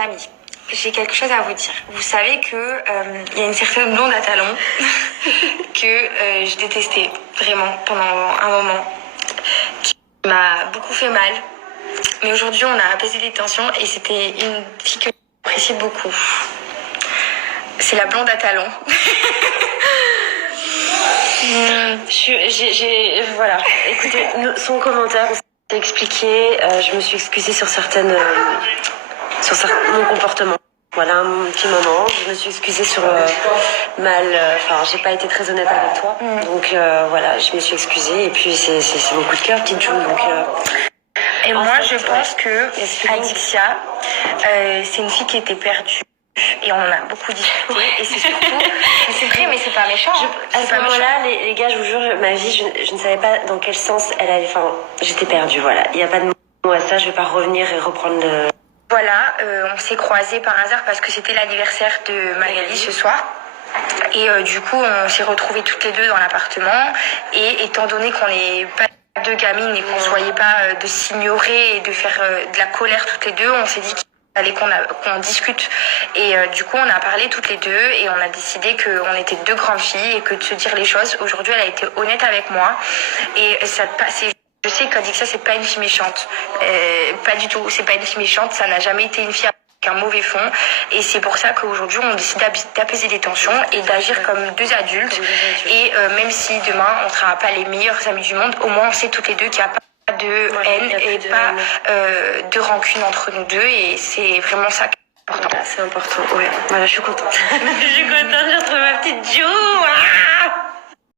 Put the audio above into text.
Amis, j'ai quelque chose à vous dire. Vous savez que y a une certaine blonde à talons que je détestais vraiment pendant un moment, qui m'a beaucoup fait mal. Mais aujourd'hui, on a apaisé les tensions et c'était une fille que j'apprécie beaucoup. C'est la blonde à talons. Voilà. Écoutez, son commentaire, on s'est expliqué. Je me suis excusée sur mon comportement. Voilà, un petit moment. Je me suis excusée sur j'ai pas été très honnête avec toi. Donc voilà, je me suis excusée. Et puis c'est mon coup de cœur, petite June. Donc. Et moi, je pense que Adixia, c'est une fille qui était perdue. Et on en a beaucoup discuté. Et c'est surtout, c'est vrai, mais c'est pas méchant. À ce moment-là, les gars, je vous jure, ma vie, je ne savais pas dans quel sens elle allait. Enfin, j'étais perdue, voilà. Il n'y a pas de mot à ça. Je vais pas revenir et reprendre le. Voilà, on s'est croisés par hasard parce que c'était l'anniversaire de Magali ce soir. Et du coup, on s'est retrouvés toutes les deux dans l'appartement. Et étant donné qu'on n'est pas deux gamines et qu'on ne se voyait pas de s'ignorer et de faire de la colère toutes les deux, on s'est dit qu'il fallait qu'on discute. Et du coup, on a parlé toutes les deux et on a décidé qu'on était deux grandes filles et que de se dire les choses. Aujourd'hui, elle a été honnête avec moi. Et ça passait. Je sais qu'elle dit que ça, c'est pas une fille méchante. Pas du tout. C'est pas une fille méchante. Ça n'a jamais été une fille avec un mauvais fond. Et c'est pour ça qu'aujourd'hui, on décide d'apaiser les tensions et d'agir comme deux adultes. Et même si demain, on ne sera pas les meilleurs amis du monde, au moins, on sait toutes les deux qu'il n'y a pas de haine et pas de rancune entre nous deux. Et c'est vraiment ça qui est important. C'est important, ouais. Voilà, je suis contente. Je suis contente, j'ai retrouvé ma petite Jo.